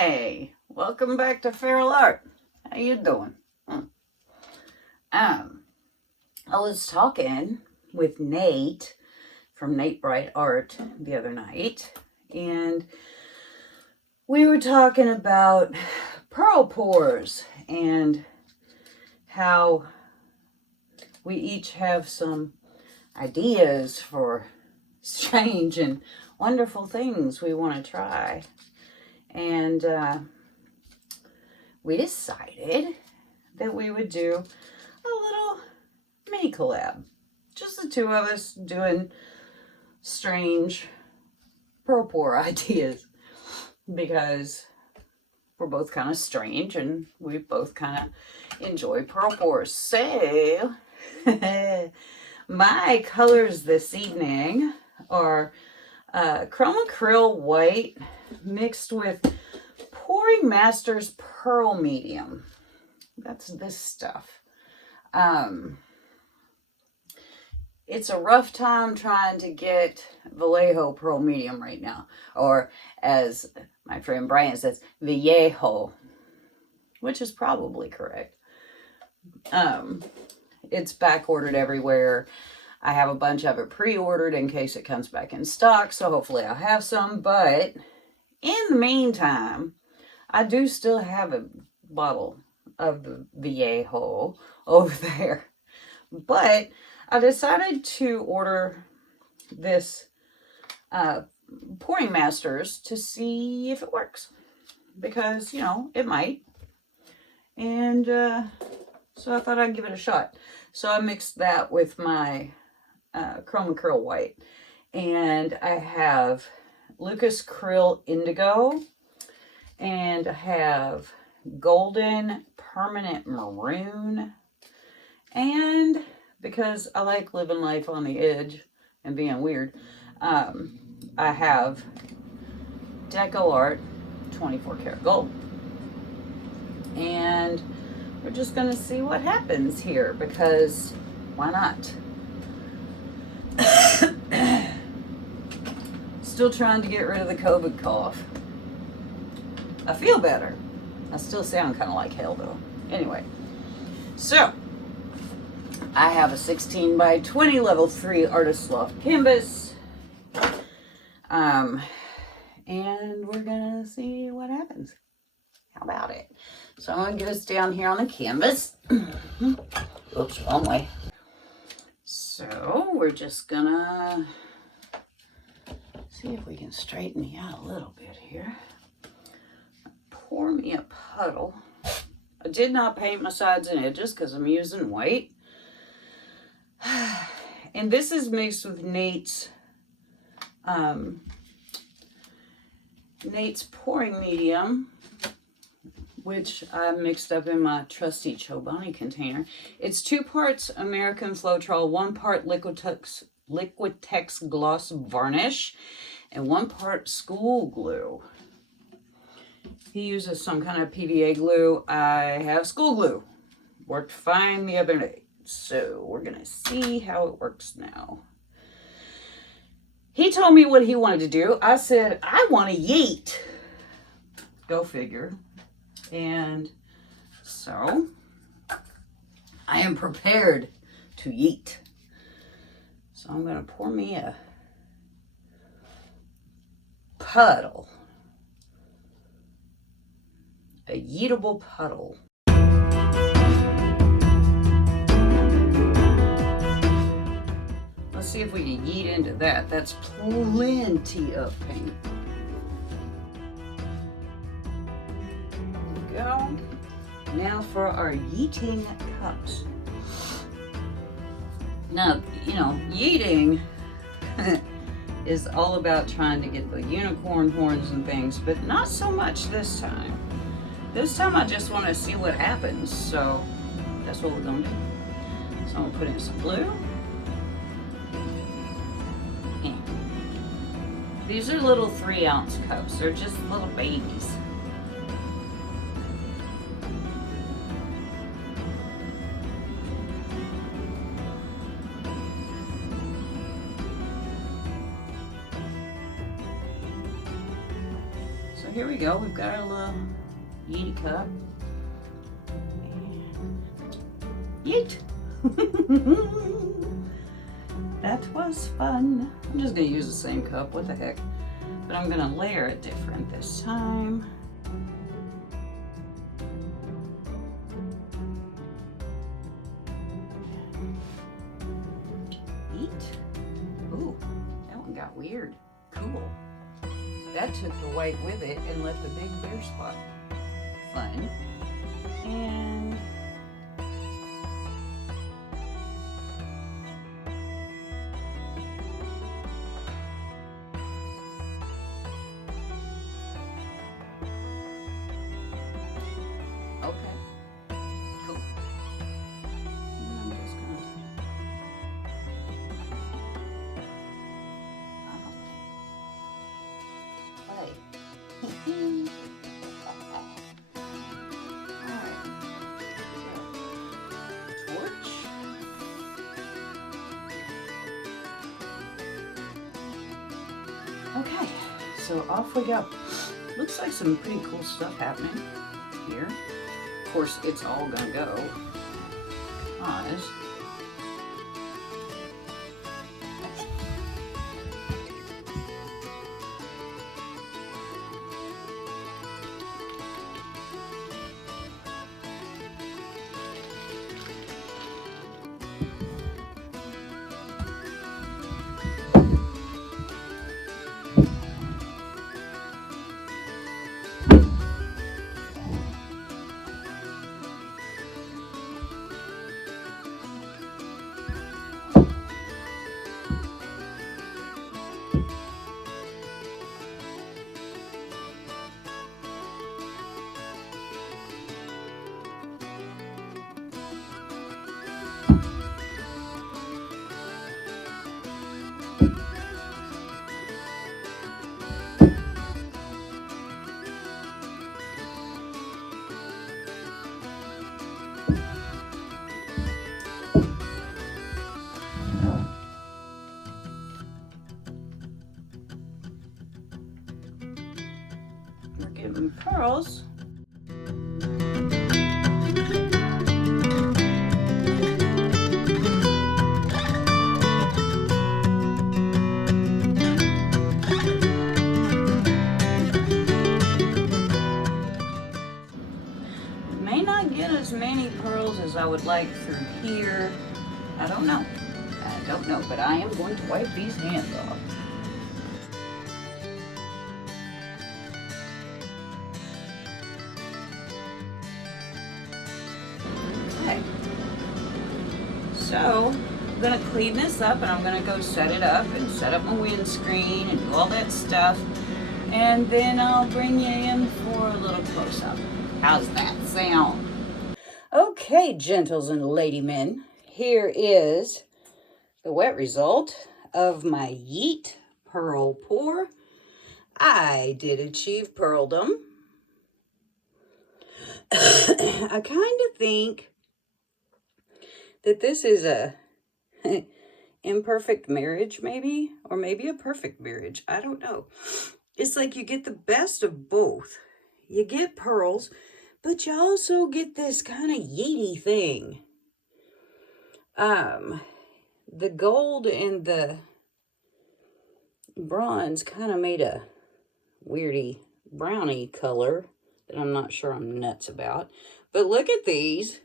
Hey, welcome back to Feral Art. How you doing? I was talking with Nate from Nate Bright Art the other night, and we were talking about pearl pours and how we each have some ideas for strange and wonderful things we want to try. And we decided that we would do a little mini collab. Just the two of us doing strange pearl pour ideas. Because we're both kind of strange and we both kind of enjoy pearl pours. So, my colors this evening are Chrome Acrylic White mixed with Pouring Masters Pearl Medium. That's this stuff. It's a rough time trying to get Vallejo Pearl Medium right now. Or as my friend Brian says, Vallejo, which is probably correct. It's back ordered everywhere. I have a bunch of it pre-ordered in case it comes back in stock, so hopefully I'll have some. But in the meantime, I do still have a bottle of the Vallejo over there. But I decided to order this Pouring Masters to see if it works. Because, you know, it might. And so I thought I'd give it a shot. So I mixed that with my Chrome Acrylic White. And I have Lucas Krill Indigo. And I have Golden Permanent Maroon. And because I like living life on the edge and being weird, I have Deco Art 24 karat gold. And we're just going to see what happens here, because why not? Still trying to get rid of the COVID cough. I feel better. I still sound kind of like hell though. Anyway, so I have a 16 by 20 level 3 Artist Loft canvas. And we're gonna see what happens. How about it? So I'm gonna get us down here on the canvas. Oops, wrong way. So we're just gonna see if we can straighten me out a little bit here. Pour me a puddle. I did not paint my sides and edges because I'm using white. And this is mixed with Nate's pouring medium, which I mixed up in my trusty Chobani container. It's 2 parts American Floetrol, 1 part Liquitex Gloss Varnish, and 1 part School Glue. He uses some kind of PVA glue. I have school glue. Worked fine the other day. So we're going to see how it works now. He told me what he wanted to do. I said, I want to yeet. Go figure. And so I am prepared to yeet. So I'm going to pour me a puddle. A yeetable puddle. Let's see if we can yeet into that. That's plenty of paint. There we go. Now for our yeeting cups. Now, you know, yeeting is all about trying to get the unicorn horns and things, but not so much this time. This time I just want to see what happens, so that's what we're going to do. So I'm going to put in some glue. And these are little 3-ounce cups. They're just little babies. So here we we go. We've got our little Yeet cup. And yeet! That was fun. I'm just gonna use the same cup, what the heck. But I'm gonna layer it different this time. Yeet. Ooh, that one got weird. Cool. That took the white with it and left a big bare spot. Fun. And okay, cool. And I'm just gonna play. Alright. Torch. Okay, so off we go. Looks like some pretty cool stuff happening here. Of course, it's all gonna go because we're getting pearls. May not get as many pearls as I would like through here. I don't know. I don't know, but I am going to wipe these hands off. Okay. So, I'm going to clean this up and I'm going to go set it up and set up my windscreen and do all that stuff. And then I'll bring you in for a little close-up. How's that sound? Okay, gentles and ladymen, here is the wet result of my Yeet Pearl Pour. I did achieve pearldom. I kind of think that this is a imperfect marriage, maybe, or maybe a perfect marriage. I don't know. It's like you get the best of both. You get pearls, but you also get this kind of yeety thing. The gold and the bronze kind of made a weirdy brownie color that I'm not sure I'm nuts about. But look at these.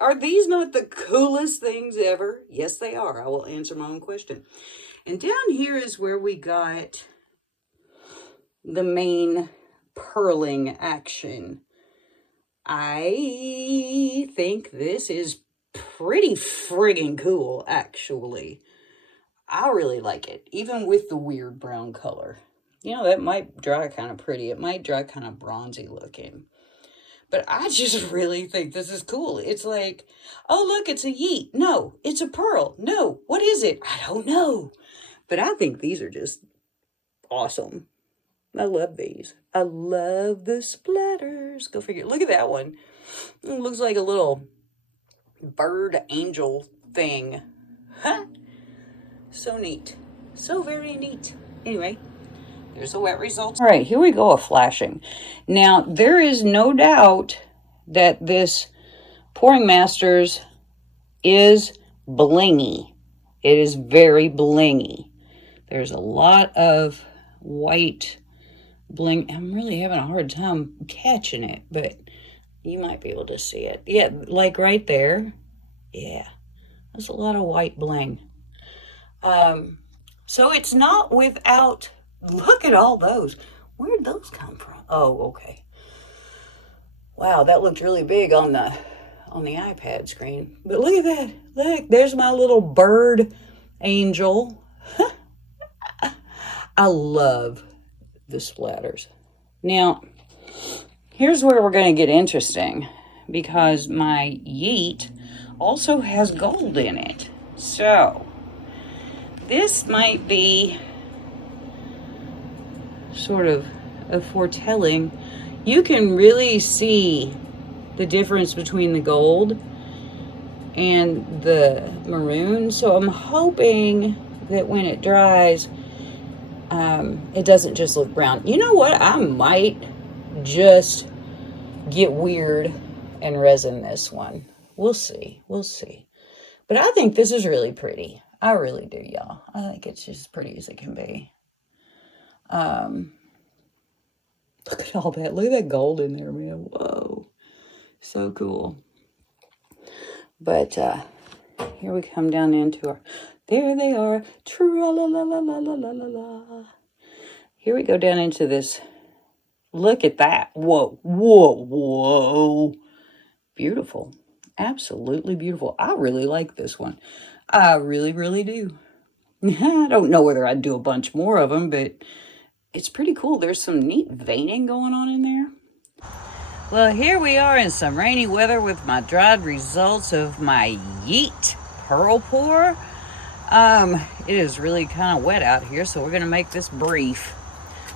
Are these not the coolest things ever? Yes, they are. I will answer my own question. And down here is where we got the main purling action. I think this is pretty friggin' cool, actually. I really like it, even with the weird brown color. You know, that might dry kind of pretty. It might dry kind of bronzy looking. But I just really think this is cool. It's like, oh, look, it's a yeet. No, it's a pearl. No, what is it? I don't know. But I think these are just awesome. I love these. I love the splatters. Go figure. Look at that one. It looks like a little bird angel thing. Huh? So neat. So very neat. Anyway, Here's the wet results. All right, here we go, a flashing. Now, there is no doubt that this Pouring Masters is blingy. It is very blingy. There's a lot of white bling. I'm really having a hard time catching it, but you might be able to see it. Yeah, like right there. Yeah, there's a lot of white bling. So it's not without, look at all those. Where'd those come from? Oh, okay. Wow, that looked really big on the iPad screen. But look at that. Look, there's my little bird angel. I love the splatters. Now, here's where we're going to get interesting, because my Yeet also has gold in it. So, this might be sort of a foretelling. You can really see the difference between the gold and the maroon. So I'm hoping that when it dries, it doesn't just look brown. You know what? I might just get weird and resin this one. We'll see. We'll see. But I think this is really pretty. I really do, y'all. I think it's just as pretty as it can be. Look at all that. Look at that gold in there, man. Whoa. So cool. But here we come down into our... There they are. Tra-la-la-la-la-la-la-la. Here we go down into this. Look at that. Whoa. Whoa. Whoa. Beautiful. Absolutely beautiful. I really like this one. I really, really do. I don't know whether I'd do a bunch more of them, but it's pretty cool. There's some neat veining going on in there. Well, here we are in some rainy weather with my dried results of my Yeet Pearl Pour. It is really kind of wet out here, so we're going to make this brief.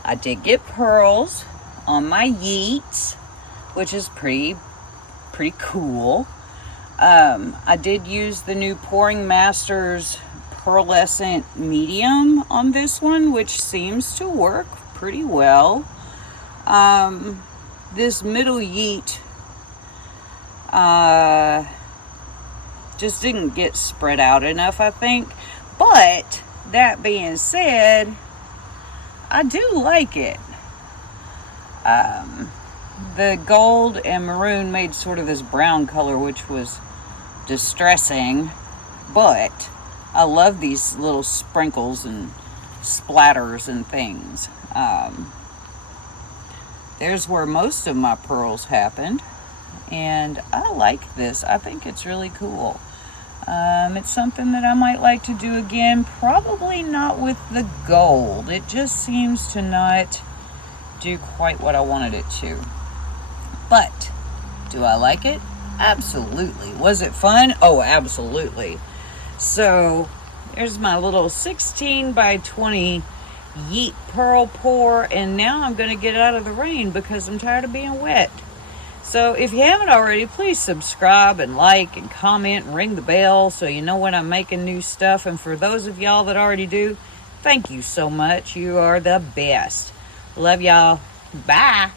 I did get pearls on my Yeets, which is pretty cool. I did use the new Pouring Masters pearlescent medium on this one, which seems to work pretty well. This middle Yeet just didn't get spread out enough, I think. But that being said, I do like it. The gold and maroon made sort of this brown color, which was distressing, but I love these little sprinkles and splatters and things. There's where most of my pearls happened, and I like this. I think it's really cool. It's something that I might like to do again, probably not with the gold. It just seems to not do quite what I wanted it to. But do I like it? Absolutely. Was it fun? Oh, absolutely. So there's my little 16 by 20 Yeet Pearl Pour, and now I'm going to get out of the rain because I'm tired of being wet. So if you haven't already, please subscribe and like and comment and ring the bell so you know when I'm making new stuff. And for those of y'all that already do, thank you so much. You are the best. Love y'all. Bye.